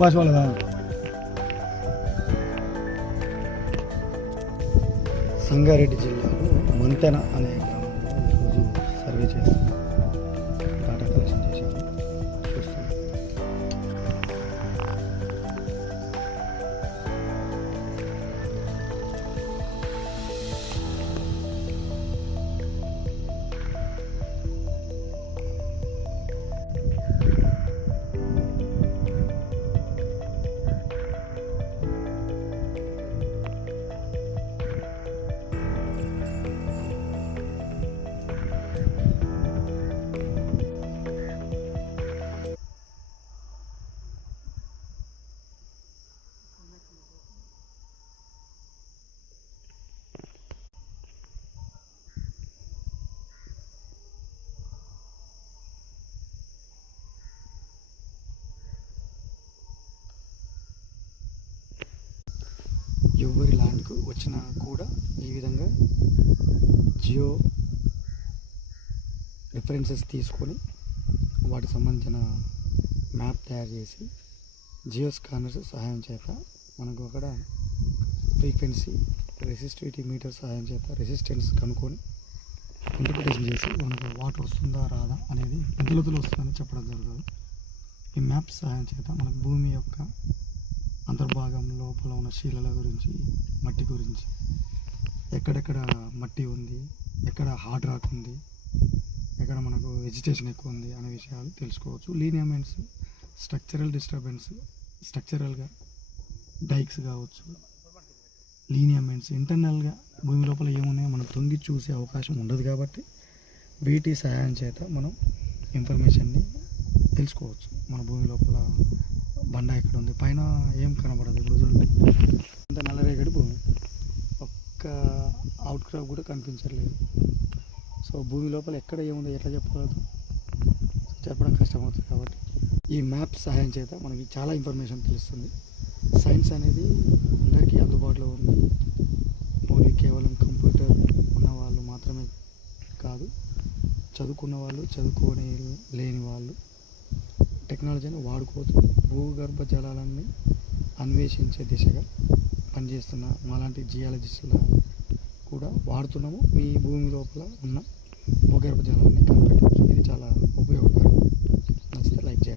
భాష వాళ్ళదా? సంగారెడ్డి జిల్లాలో మంతెన అనే గ్రామంలో ఈరోజు సర్వే చేస్తాం. డాటా కలెక్షన్ చేశాము. చూస్తాం. ఎవరి ల్యాండ్కు వచ్చినా కూడా ఈ విధంగా జియో రిఫరెన్సెస్ తీసుకొని వాటికి సంబంధించిన మ్యాప్ తయారు చేసి జియో స్కానర్స్ సహాయం చేత మనకు అక్కడ ఫ్రీక్వెన్సీ రెసిస్టివిటీ మీటర్ సహాయం చేత రెసిస్టెన్స్ కనుక్కొని ఇంటర్ప్రిటేషన్ చేసి మనకు వాటర్ వస్తుందా రాదా అనేది ఎంత లోతులో వస్తుందని చెప్పడం జరుగుతుంది. ఈ మ్యాప్ సహాయం చేత మనకు భూమి యొక్క అంతర్భాగం లోపల ఉన్న శీలల గురించి, మట్టి గురించి, ఎక్కడెక్కడ మట్టి ఉంది, ఎక్కడ హార్డ్ రాక్ ఉంది, ఎక్కడ మనకు వెజిటేషన్ ఎక్కువ ఉంది అనే విషయాలు తెలుసుకోవచ్చు. లీనియమెంట్స్, స్ట్రక్చరల్ డిస్టర్బెన్స్, స్ట్రక్చరల్గా డైక్స్ కావచ్చు, లీనియమెంట్స్ ఇంటర్నల్గా భూమి లోపల ఏమున్నాయో మనం తొంగి చూసే అవకాశం ఉండదు కాబట్టి వీటి సహాయం చేత మనం ఇన్ఫర్మేషన్ని తెలుసుకోవచ్చు. మన భూమి లోపల బండ ఎక్కడ ఉంది, పైన ఏం కనబడదు. ఇప్పుడు చూడండి, అంత నల్లరేగడి భూమి, ఒక్క అవుట్ క్రాప్ కూడా కనిపించట్లేదు. సో భూమి లోపల ఎక్కడ ఏముందో ఎట్లా చెప్పగలదు, చెప్పడం కష్టమవుతుంది. కాబట్టి ఈ మ్యాప్ సహాయం చేత మనకి చాలా ఇన్ఫర్మేషన్ తెలుస్తుంది. సైన్స్ అనేది అందరికీ అందుబాటులో ఉంది. ఓన్లీ కేవలం కంప్యూటర్ ఉన్న వాళ్ళు మాత్రమే కాదు, చదువుకున్న వాళ్ళు, చదువుకోని లేని వాళ్ళు టెక్నాలజీని వాడుకోవచ్చు. భూగర్భ జలాలన్నీ అన్వేషించే దిశగా పనిచేస్తున్న మాలాంటి జియాలజిస్టుల కూడా వాడుతున్నాము. మీ భూమి లోపల ఉన్న భూగర్భ జలాలని కనిపెట్టవచ్చు. ఇది చాలా ఉపయోగకరం. నచ్చితే లైక్ చేయండి.